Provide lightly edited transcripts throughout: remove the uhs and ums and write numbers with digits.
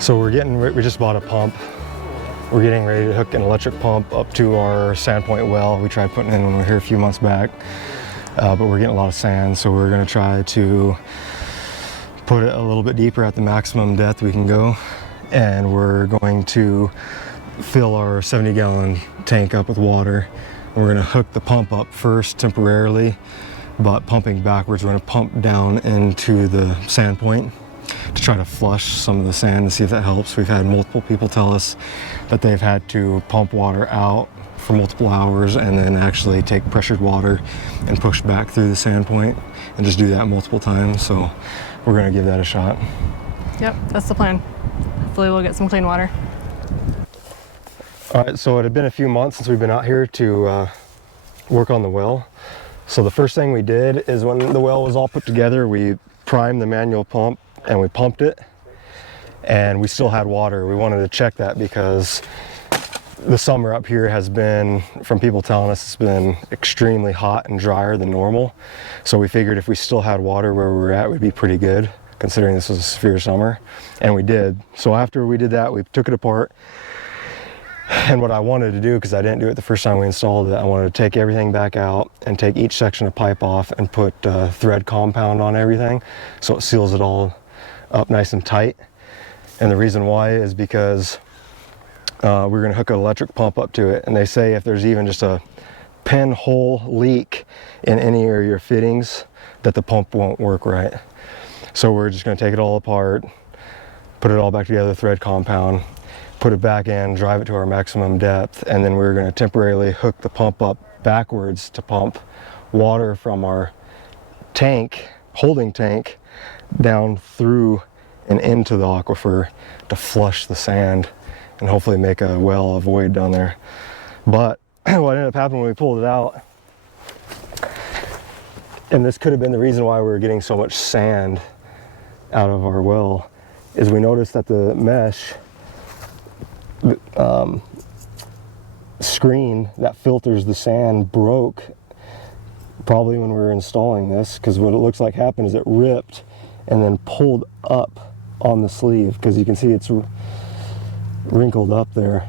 So we just bought a pump. We're getting ready to hook an electric pump up to our Sandpoint well. We tried putting it in when we were here a few months back, but we're getting a lot of sand, so we're gonna try to put it a little bit deeper at the maximum depth we can go. And we're going to fill our 70-gallon tank up with water. And we're gonna hook the pump up first temporarily, but pumping backwards, we're gonna pump down into the sand point to try to flush some of the sand to see if that helps. We've had multiple people tell us that they've had to pump water out for multiple hours and then actually take pressured water and push back through the sand point and just do that multiple times. So we're gonna give that a shot. Yep, that's the plan. Hopefully we'll get some clean water. All right, so it had been a few months since we've been out here to work on the well. So the first thing we did is when the well was all put together, we primed the manual pump and we pumped it, and we still had water. We wanted to check that because the summer up here has been, from people telling us, it's been extremely hot and drier than normal. So we figured if we still had water where we were at, we'd be pretty good, considering this was a severe summer, and we did. So after we did that, we took it apart, and what I wanted to do, because I didn't do it the first time we installed it, I wanted to take everything back out and take each section of pipe off and put thread compound on everything so it seals it all up nice and tight. And the reason why is because we're going to hook an electric pump up to it, and they say if there's even just a pinhole leak in any of your fittings that the pump won't work right. So we're just going to take it all apart, put it all back together, thread compound, put it back in, drive it to our maximum depth, and then we're going to temporarily hook the pump up backwards to pump water from our tank, holding tank, down through and into the aquifer to flush the sand and hopefully make a well, a void down there. But what ended up happening when we pulled it out, and this could have been the reason why we were getting so much sand out of our well, is we noticed that the mesh screen that filters the sand broke probably when we were installing this, because what it looks like happened is it ripped and then pulled up on the sleeve, because you can see it's wrinkled up there,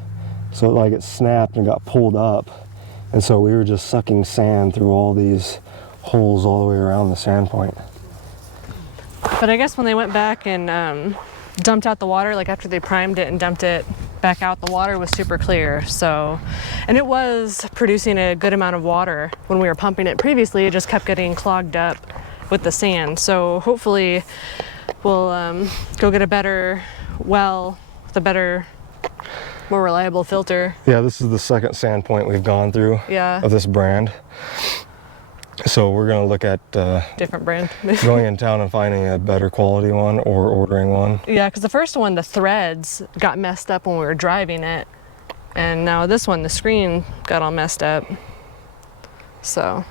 so like it snapped and got pulled up, and so we were just sucking sand through all these holes all the way around the sand point. But I guess when they went back and dumped out the water, like after they primed it and dumped it back out, the water was super clear. So, and it was producing a good amount of water when we were pumping it previously. It just kept getting clogged up with the sand. So hopefully we'll go get a better well with a better, more reliable filter. Yeah, this is the second sand point we've gone through of this brand. So we're going to look at different brand. going in town and finding a better quality one or ordering one. Yeah, because the first one, the threads got messed up when we were driving it, and now this one, the screen got all messed up. So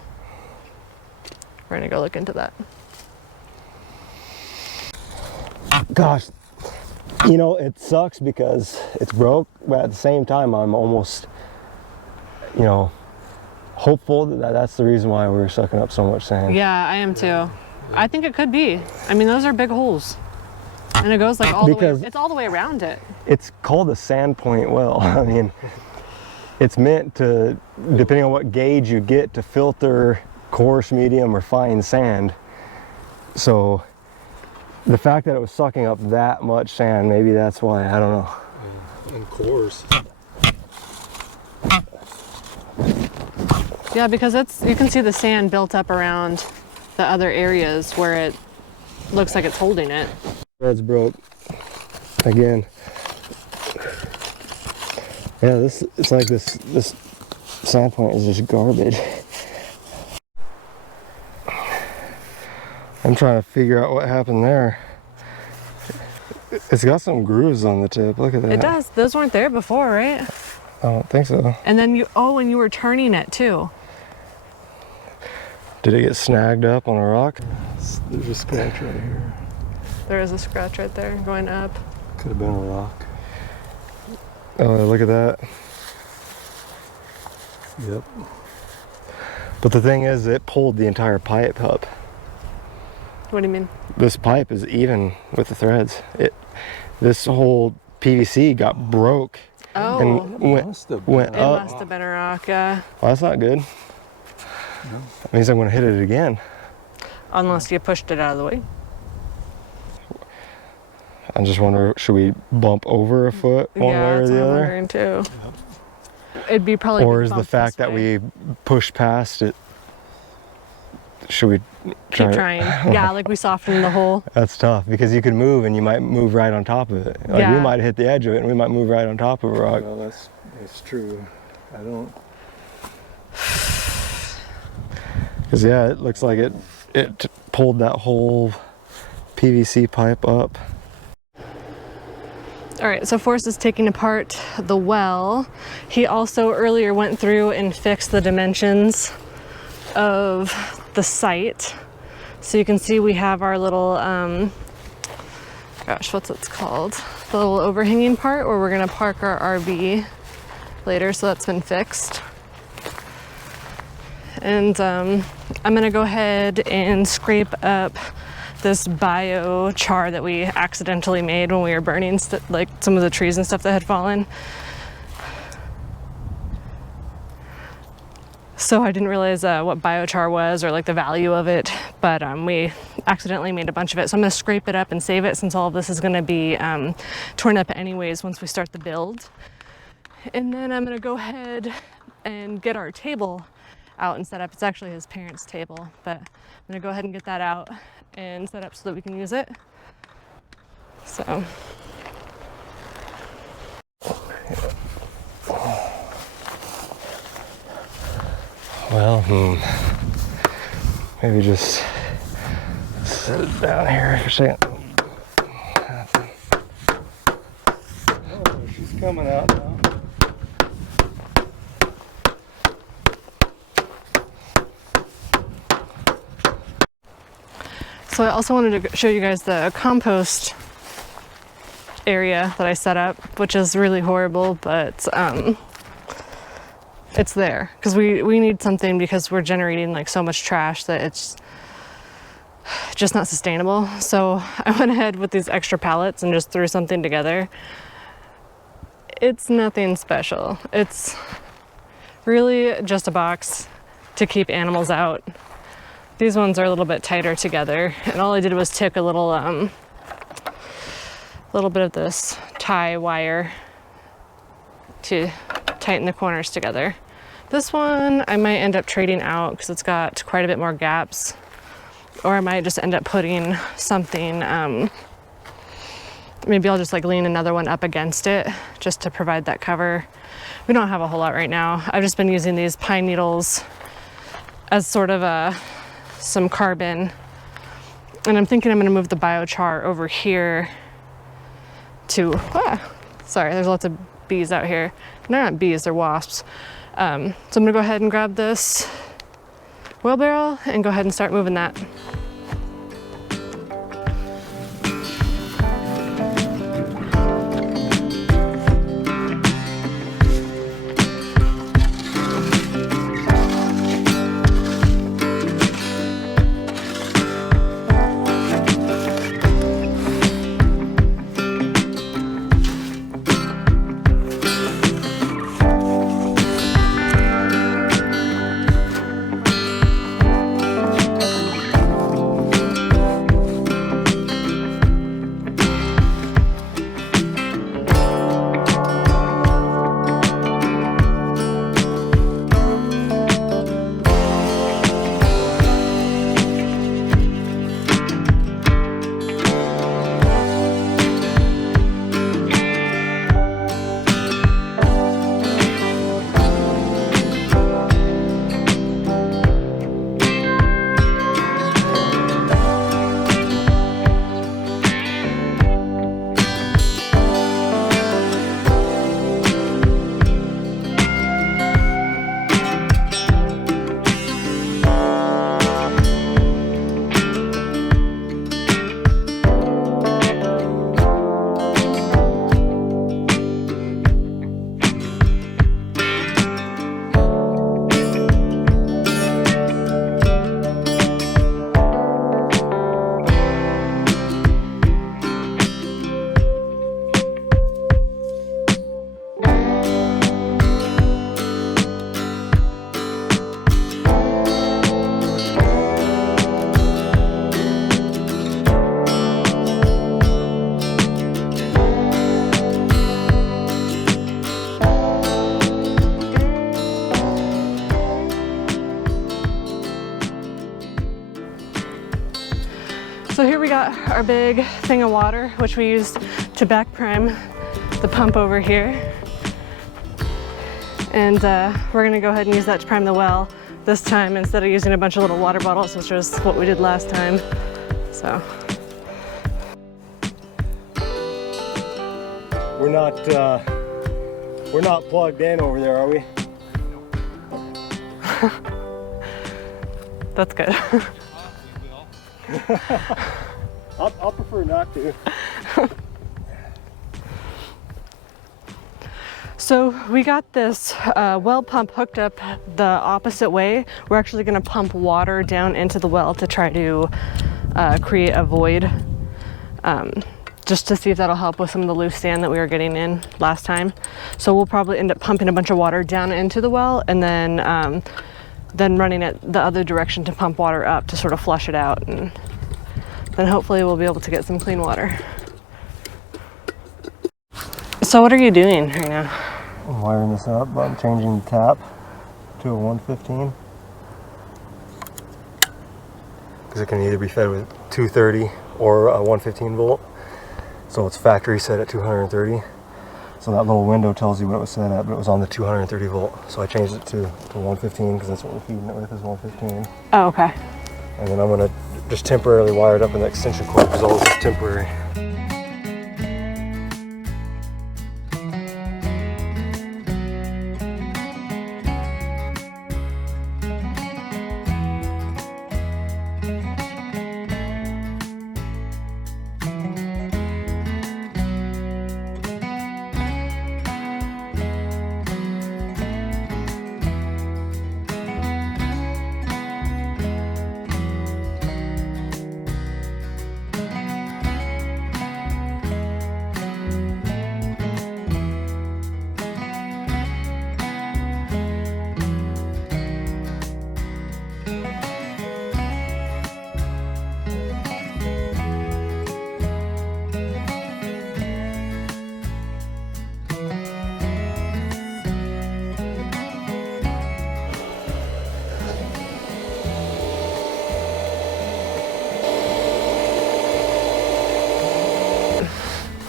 we're gonna go look into that. Gosh, you know, it sucks because it's broke, but at the same time I'm almost, you know, hopeful that that's the reason why we're sucking up so much sand. Yeah, I am too. I think it could be. I mean, those are big holes, and it goes like all the way. It's all the way around it. It's called a sand point well. I mean, it's meant to, depending on what gauge you get, to filter coarse, medium, or fine sand. So the fact that it was sucking up that much sand, maybe that's why. I don't know. Yeah, and coarse. Yeah, because you can see the sand built up around the other areas where it looks like it's holding it. Threads broke again. Yeah, it's like this sand point is just garbage. I'm trying to figure out what happened there. It's got some grooves on the tip. Look at that. It does. Those weren't there before, right? I don't think so. And then and you were turning it too. Did it get snagged up on a rock? There's a scratch right here. There is a scratch right there going up. Could have been a rock. Oh, look at that. Yep. But the thing is, it pulled the entire pipe up. What do you mean? This pipe is even with the threads. this whole PVC got broke Oh, and went it up. must have been a rock, yeah. Well, that's not good. That means I'm going to hit it again. Unless you pushed it out of the way. I just wonder, should we bump over a foot one way or that's what the I'm other? wondering too. It'd be probably. Or big is the bump fact this that way. we pushed past it, should we Keep trying? Yeah, like we softened the hole. That's tough because you could move and you might move right on top of it. Like we Yeah. might hit the edge of it and we might move right on top of a rock. Well, that's true. I don't. Because yeah, it looks like it pulled that whole PVC pipe up. All right, so Forrest is taking apart the well. He also earlier went through and fixed the dimensions of the site. So you can see we have our little, gosh, what's it called? The little overhanging part where we're gonna park our RV later, so that's been fixed. And I'm gonna go ahead and scrape up this biochar that we accidentally made when we were burning like some of the trees and stuff that had fallen. So I didn't realize what biochar was or like the value of it, but we accidentally made a bunch of it. So I'm gonna scrape it up and save it since all of this is gonna be torn up anyways once we start the build. And then I'm gonna go ahead and get our table out and set up. It's actually his parents' table, but I'm gonna go ahead and get that out and set up so that we can use it. So. Well, maybe just set it down here for a second. Oh, she's coming out now. So I also wanted to show you guys the compost area that I set up, which is really horrible, but it's there because we need something because we're generating like so much trash that it's just not sustainable. So I went ahead with these extra pallets and just threw something together. It's nothing special. It's really just a box to keep animals out. These ones are a little bit tighter together, and all I did was take a little bit of this tie wire to tighten the corners together. This one I might end up trading out because it's got quite a bit more gaps, or I might just end up putting something, maybe I'll just like lean another one up against it just to provide that cover. We don't have a whole lot right now. I've just been using these pine needles as sort of some carbon, and I'm thinking I'm going to move the biochar over here to, sorry, there's lots of bees out here. They're not bees, they're wasps. So I'm going to go ahead and grab this wheelbarrow and go ahead and start moving that. So here we got our big thing of water, which we used to back prime the pump over here. And we're gonna go ahead and use that to prime the well this time instead of using a bunch of little water bottles, which was what we did last time. So. We're not plugged in over there, are we? That's good. I'll prefer not to. So we got this well pump hooked up the opposite way. We're actually going to pump water down into the well to try to create a void, just to see if that'll help with some of the loose sand that we were getting in last time. So we'll probably end up pumping a bunch of water down into the well and then running it the other direction to pump water up to sort of flush it out, and then hopefully we'll be able to get some clean water. So what are you doing right now? I'm wiring this up, but I'm changing the tap to a 115 because it can either be fed with 230 or a 115 volt. So it's factory set at 230. So that little window tells you what it was set at, but it was on the 230 volt. So I changed it to 115 because that's what we're feeding it with, is 115. Oh, okay. And then I'm gonna just temporarily wire it up in the extension cord because all this is temporary.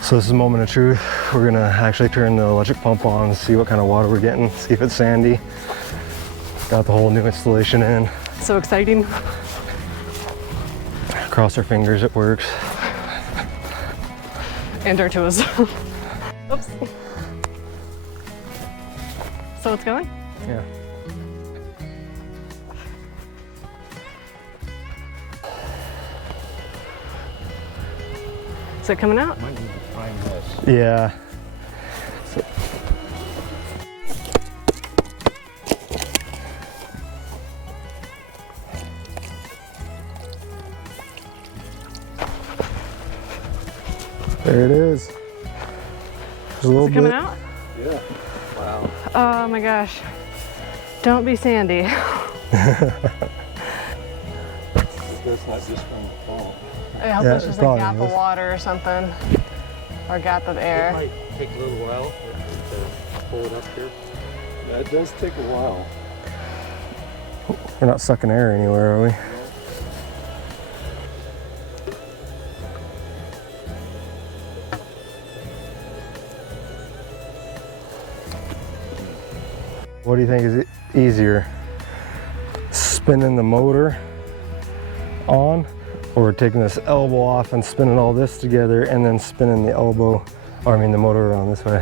So this is a moment of truth. We're gonna actually turn the electric pump on and see what kind of water we're getting, see if it's sandy. Got the whole new installation in. So exciting. Cross our fingers, it works. And our toes. Oops. So it's going? Yeah. Is it coming out? Might need to prime this. Yeah. So, there it is. There's a little Is it coming bit. out? Yeah. Wow. Oh my gosh. Don't be sandy. That's not just from the fall. I hope Yeah, it's just it a probably gap of is. water or something. Or a gap of It air. might take a little while to pull it up here. Yeah, it does take a while. We're not sucking air anywhere, are we? What do you think is easier? Spinning the motor on, or taking this elbow off and spinning all this together and then spinning the elbow, or I mean the motor around this way?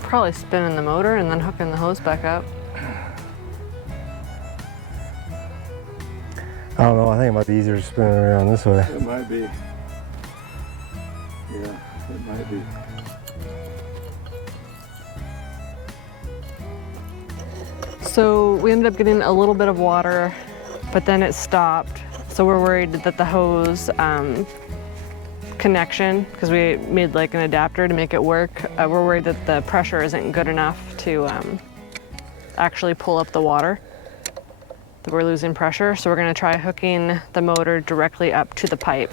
Probably spinning the motor and then hooking the hose back up. I don't know, I think it might be easier to spin it around this way. It might be. Yeah, it might be. So we ended up getting a little bit of water, but then it stopped. So we're worried that the hose connection, because we made like an adapter to make it work, we're worried that the pressure isn't good enough to actually pull up the water, that we're losing pressure. So we're gonna try hooking the motor directly up to the pipe,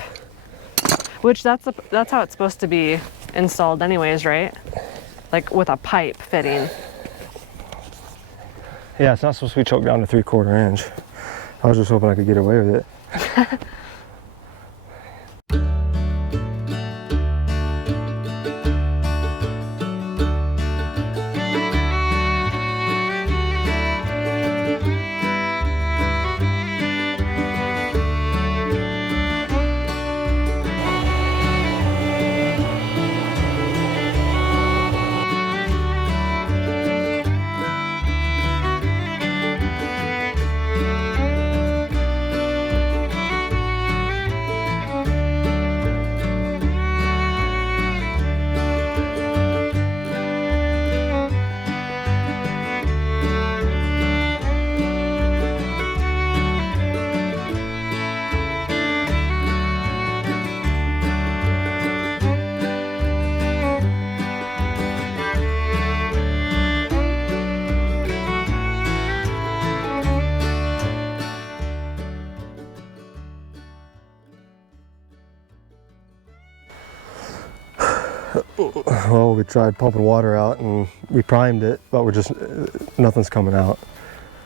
which that's how it's supposed to be installed anyways, right? Like with a pipe fitting. Yeah, it's not supposed to be choked down to 3/4 inch. I was just hoping I could get away with it. Well, we tried pumping water out and we primed it, but we're just, nothing's coming out.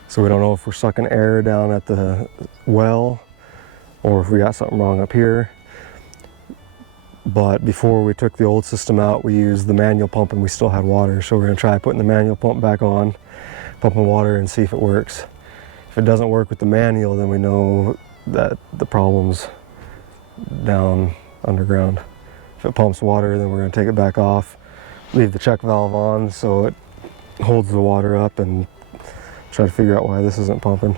So we don't know if we're sucking air down at the well or if we got something wrong up here. But before we took the old system out, we used the manual pump and we still had water. So we're gonna try putting the manual pump back on, pumping water and see if it works. If it doesn't work with the manual, then we know that the problem's down underground. If it pumps water, then we're going to take it back off, leave the check valve on so it holds the water up, and try to figure out why this isn't pumping.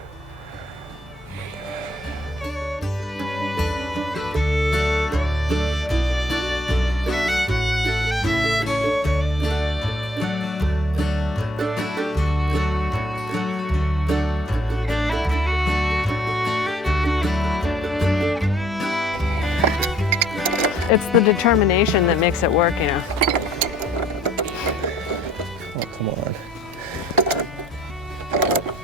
It's the determination that makes it work, you know. Oh, come on.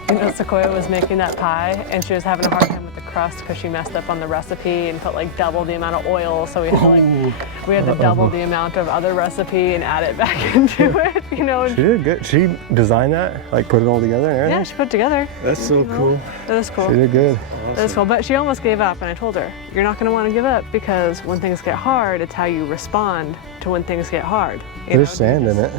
You know, Sequoia was making that pie and she was having a hard time with the crust because she messed up on the recipe and put like double the amount of oil. So we had to double the amount of other recipe and add it back into it, you know. She did good. She designed that, like put it all together and everything? Yeah, she put it together. That's so cool. That is cool. She did good. That is cool, but she almost gave up, and I told her, you're not going to want to give up because when things get hard, it's how you respond to when things get hard. There's sand in it.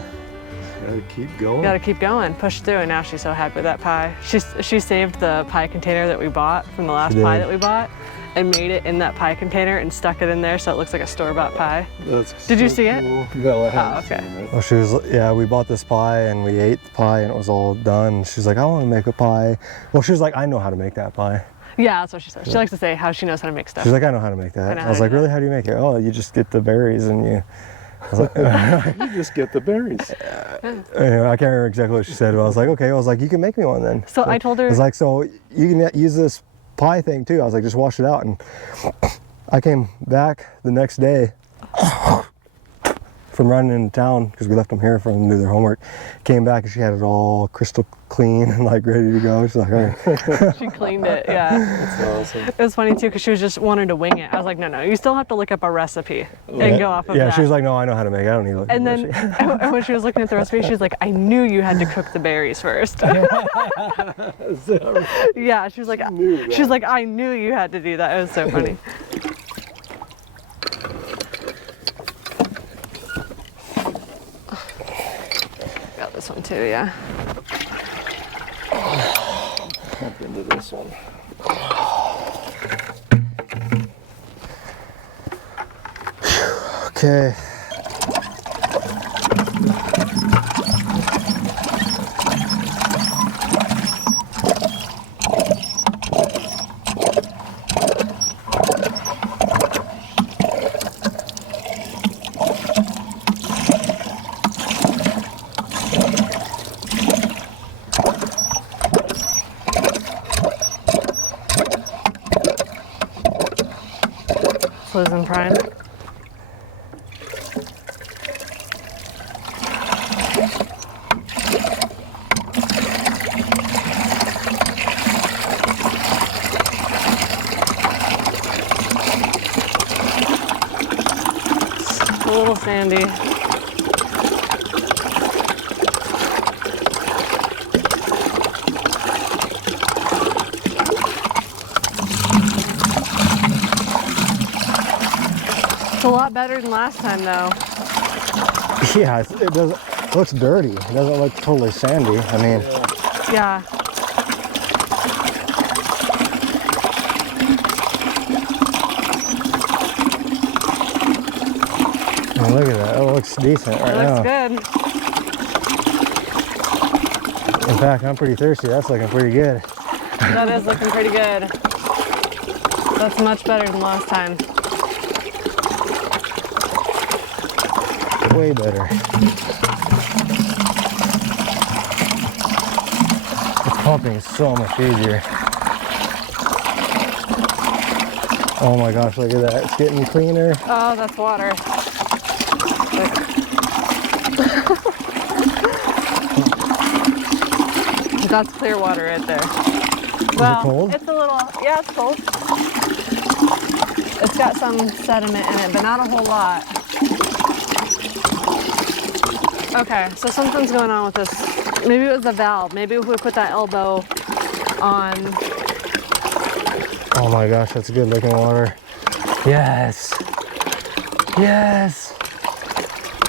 Gotta keep going. You got to keep going, push through, and now she's so happy with that pie. She saved the pie container that we bought from the last pie that we bought and made it in that pie container and stuck it in there so it looks like a store-bought pie. Did you see it? No, I Oh, haven't okay. seen it. Well, she was, yeah, we bought this pie and we ate the pie and it was all done. She's like, I want to make a pie. Well, she was like, I know how to make that pie. Yeah, that's what she says. She likes to say how she knows how to make stuff. She's like, I know how to make that. I was like, really? How do you make it? Oh, you just get the berries and you. I was like, You just get the berries. I can't remember exactly what she said, but I was like, okay. I was like, you can make me one then. So I told her. I was like, so you can use this pie thing too. I was like, just wash it out. And I came back the next day from running into town because we left them here for them to do their homework. Came back and she had it all crystal clean and like ready to go. She's like, all right. She cleaned it, yeah. That's awesome. It was funny too because she was just wanting to wing it. I was like, no, you still have to look up a recipe and go off of that. Yeah, she was like, no, I know how to make it. I don't need to look And at then the and when she was looking at the recipe, she was like, I knew you had to cook the berries first. Yeah, she was like, I knew you had to do that. It was so funny. Got this one too, yeah. Jump into this one. Okay. Losing prime. A little sandy. It's a lot better than last time though. Yeah, it doesn't. It looks dirty. It doesn't look totally sandy. I mean. Yeah. Oh, look at that. It looks decent right now. It looks good. In fact, I'm pretty thirsty. That's looking pretty good. That is looking pretty good. That's much better than last time. Way better. The pumping is so much easier. Oh my gosh, look at that. It's getting cleaner. Oh, that's water. That's clear water right there. Well, it cold? It's a little, yeah, it's cold. It's got some sediment in it, but not a whole lot. Okay, so something's going on with this. Maybe it was the valve. Maybe if we put that elbow on. Oh my gosh, that's good looking water. Yes. Yes.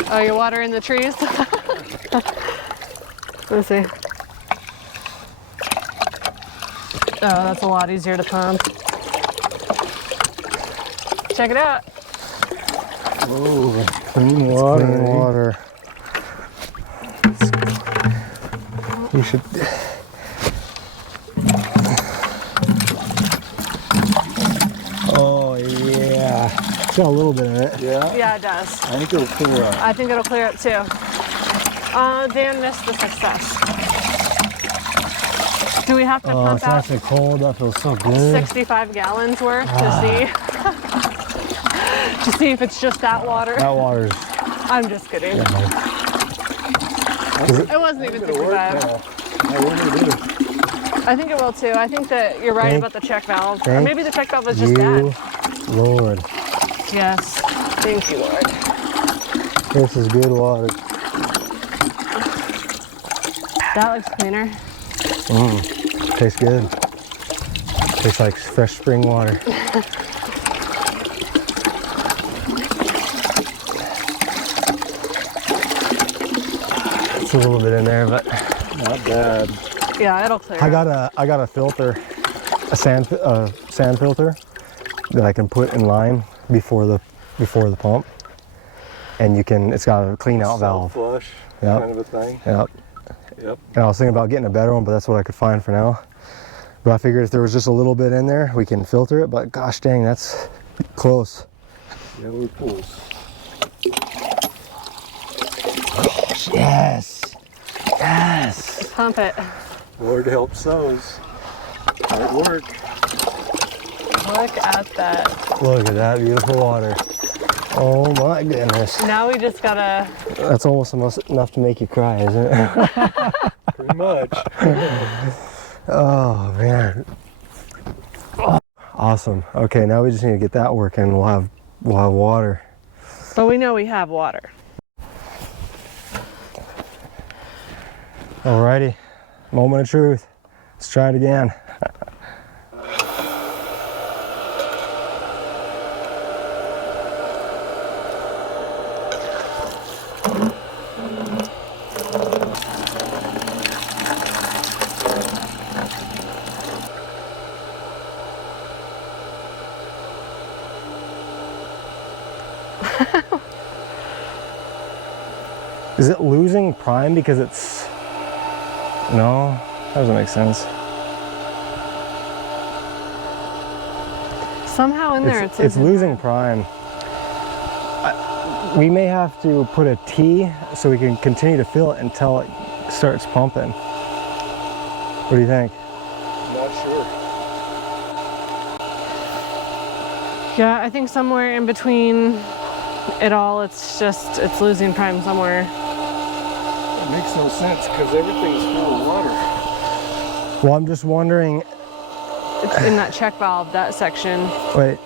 Oh, you're watering the trees? Let's see. Oh, that's a lot easier to pump. Check it out. Oh, clean water. Clean water. You should. Oh yeah. It's got a little bit in it. Yeah? Yeah, it does. I think it'll clear up. I think it'll clear up too. Dan missed the success. Do we have to Oh, pump it's out actually cold. That feels so good. 65 gallons worth to see to see if it's just that water? That water's. I'm just kidding. It wasn't even 65. I really do. I think it will too. I think that you're right Thank- about the check valve. Or thank maybe the check valve was just You, bad. Lord. Yes. Thank you, Lord. This is good water. That looks cleaner. Tastes good. Tastes like fresh spring water. It's a little bit in there, but Not bad. Yeah, it'll clear. I got a filter, a sand filter that I can put in line before the pump, and it's got a clean out valve. Flush Yep. kind of a thing. Yep. Yep. And I was thinking about getting a better one, but that's what I could find for now. But I figured if there was just a little bit in there, we can filter it. But gosh dang, that's close. Yeah, we pulls. Yes. Yes. Pump it. Lord helps those. Hard work. Look at that. Look at that beautiful water. Oh my goodness. Now we just gotta. That's almost enough to make you cry, isn't it? Pretty much. Oh man. Oh, awesome. Okay, now we just need to get that working. We'll have water. But we know we have water. Alrighty. Moment of truth. Let's try it again. Is it losing prime because it's... No, that doesn't make sense. Somehow in there It's losing prime. We may have to put a T so we can continue to fill it until it starts pumping. What do you think? Not sure. Yeah, I think somewhere in between it all, it's losing prime somewhere. It makes no sense because everything's full of water. Well, I'm just wondering... It's in that check valve, that section. Wait.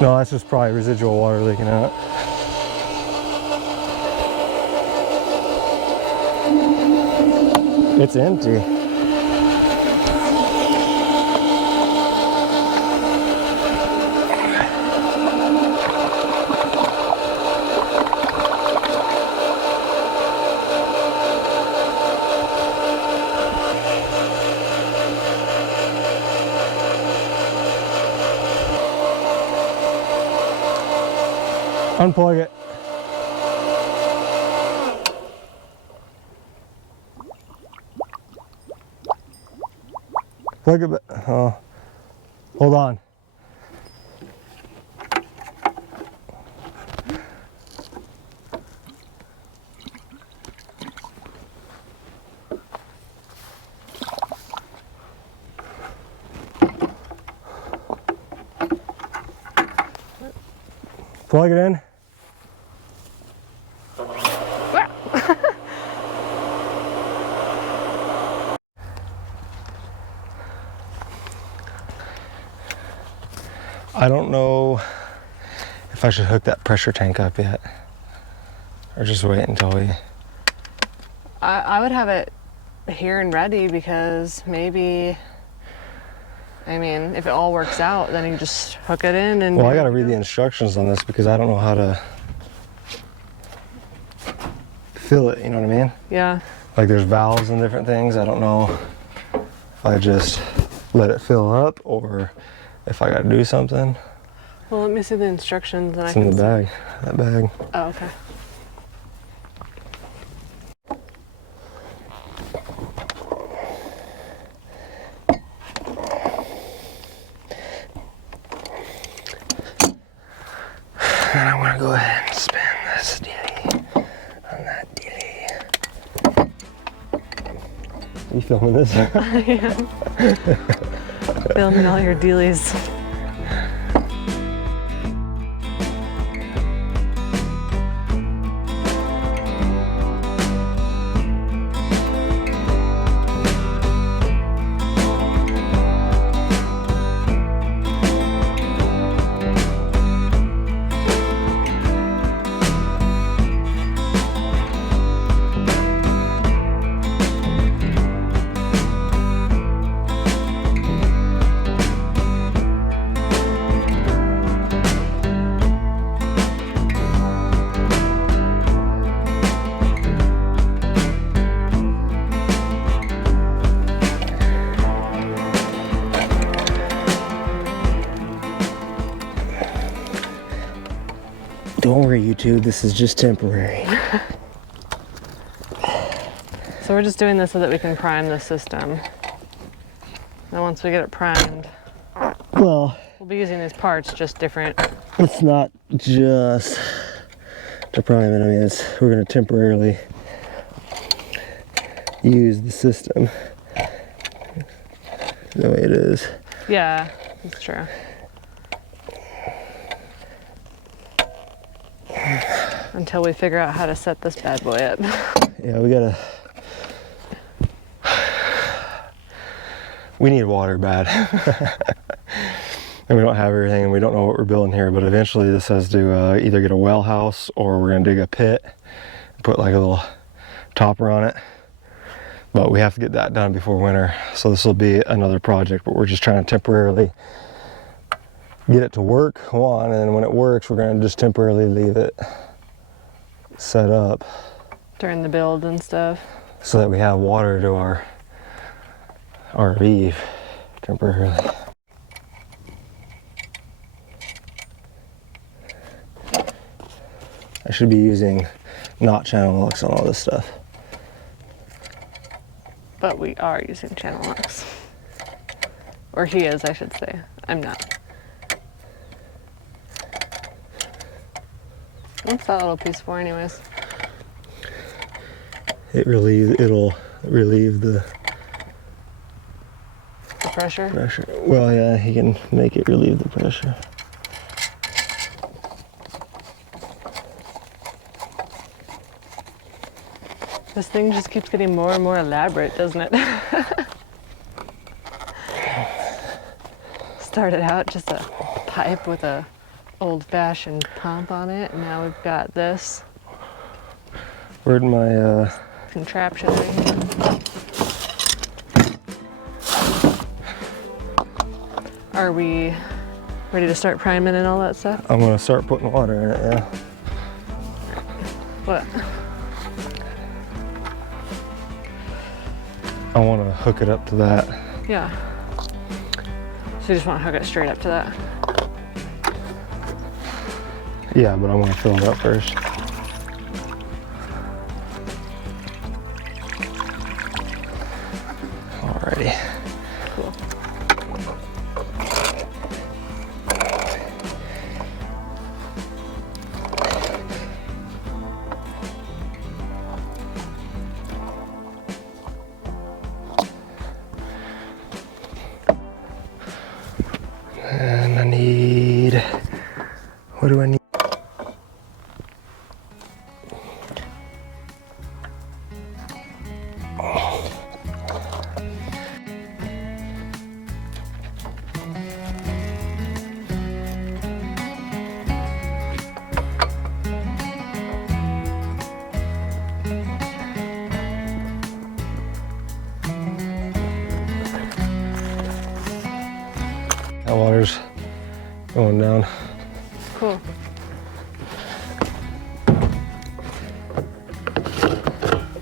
No, that's just probably residual water leaking out. It's empty. Unplug it. Plug it back. Oh, hold on. Plug it in. I don't know if I should hook that pressure tank up yet, or just wait until we I would have it here and ready because maybe, I mean, if it all works out, then you just hook it in and... Well, I gotta read the instructions on this because I don't know how to fill it, you know what I mean? Yeah. Like there's valves and different things. I don't know if I just let it fill up or if I gotta do something. Well, let me see the instructions and It's I in can the bag, that bag. Oh, okay. Then I'm gonna go ahead and spin this dilly on that dilly. You filming this? I am. Filming all your dealies. Don't worry, YouTube, this is just temporary. So we're just doing this so that we can prime the system. And once we get it primed, Well, we'll be using these parts, just different. it's not just to prime it. I mean, we're gonna temporarily use the system the way it is. Yeah, that's true. Until we figure out how to set this bad boy up. Yeah, we need water bad. And we don't have everything and we don't know what we're building here, but eventually this has to either get a well house or we're gonna dig a pit, put like a little topper on it. But we have to get that done before winter. So this will be another project, but we're just trying to temporarily get it to work, one, and then when it works, we're gonna just temporarily leave it set up During the build and stuff. so that we have water to our RV temporarily. I should be using not channel locks on all this stuff. But we are using channel locks. Or he is, I should say. I'm not. What's that little piece for anyways? It'll relieve the Pressure? pressure. Well, yeah, he can make it relieve the pressure. This thing just keeps getting more and more elaborate, doesn't it? Started out just a pipe with a old-fashioned pump on it, and now we've got this Where'd my contraption right here. Are we ready to start priming and all that stuff? I'm gonna start putting water in it, yeah. What? I want to hook it up to that. Yeah. So you just want to hook it straight up to that? Yeah, but I want to fill it up first. Alrighty. Cool. And I need, what do I need? going down. Cool.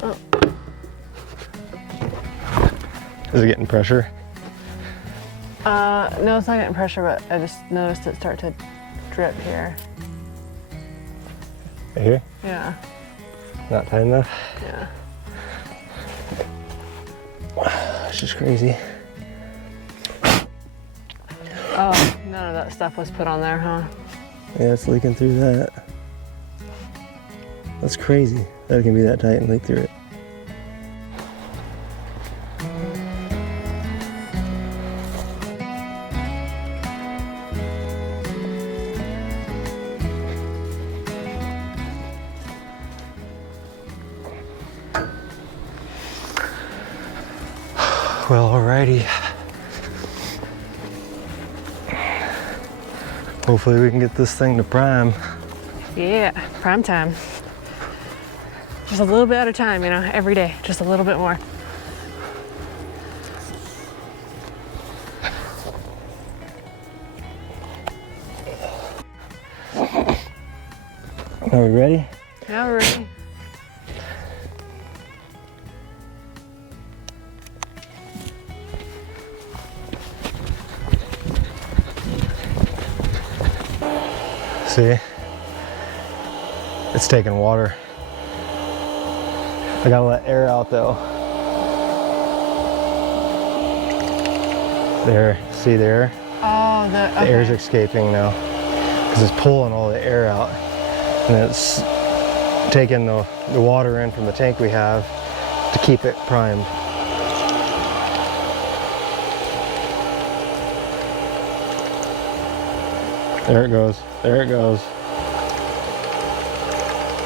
Oh. Is it getting pressure? No, it's not getting pressure, but I just noticed it start to drip here. Right here? Yeah. Not tight enough? Yeah. It's just crazy. Oh, none of that stuff was put on there, huh? Yeah, it's leaking through that. That's crazy that it can be that tight and leak through it. Well, alrighty. Hopefully we can get this thing to prime. Yeah, prime time. Just a little bit at a time, you know, every day, just a little bit more. Are we ready? Yeah, we're ready. See? It's taking water. I gotta let air out though. There, see there? Oh, The okay. air's escaping now because it's pulling all the air out, and it's taking the water in from the tank we have to keep it primed. There it goes. There it goes.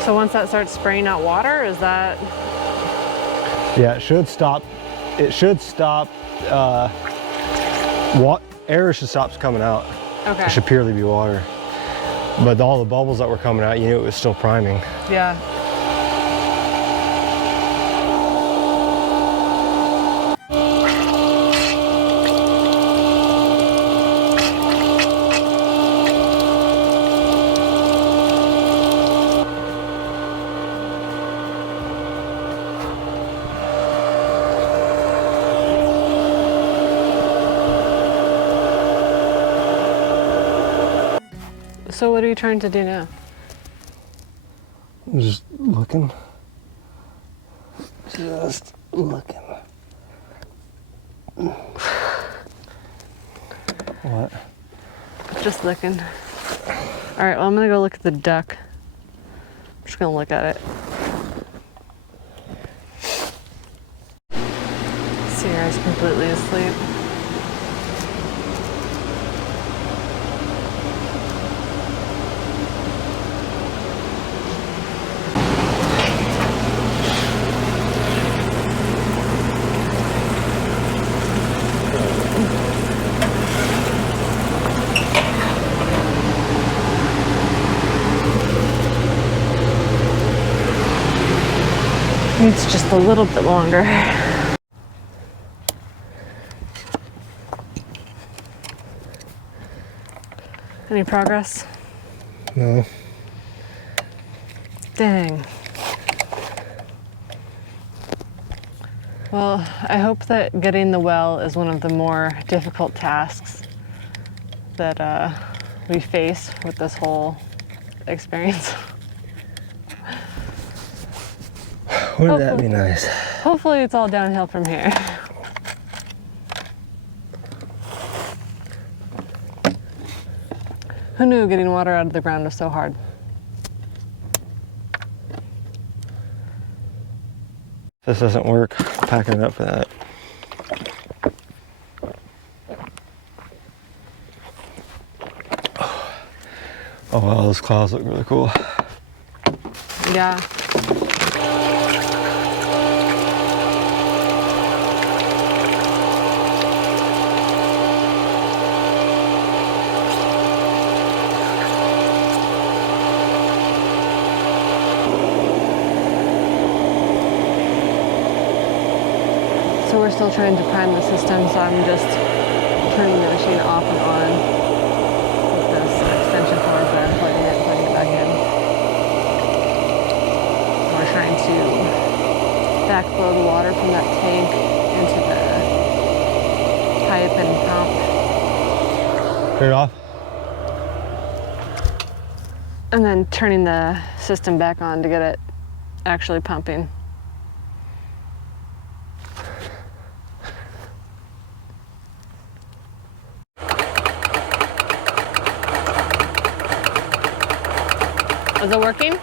So once that starts spraying out water, is that? Yeah, it should stop. It should stop. Air should stop coming out. Okay. It should purely be water. But all the bubbles that were coming out, you knew it was still priming. Yeah. So what are you trying to do now? I'm just looking. Just looking. What? Just looking. All right, well, I'm gonna go look at the duck. I'm just gonna look at it. Sierra's completely asleep. It's just a little bit longer. Any progress? No. Dang. Well, I hope that getting the well is one of the more difficult tasks that we face with this whole experience. Wouldn't that be nice? Hopefully it's all downhill from here. Who knew getting water out of the ground was so hard? This doesn't work. Packing it up for that. Oh wow, those clouds look really cool. Yeah. So we're still trying to prime the system, so I'm just turning the machine off and on with Turn it off. And then turning the system back on to get it actually pumping. Is it working?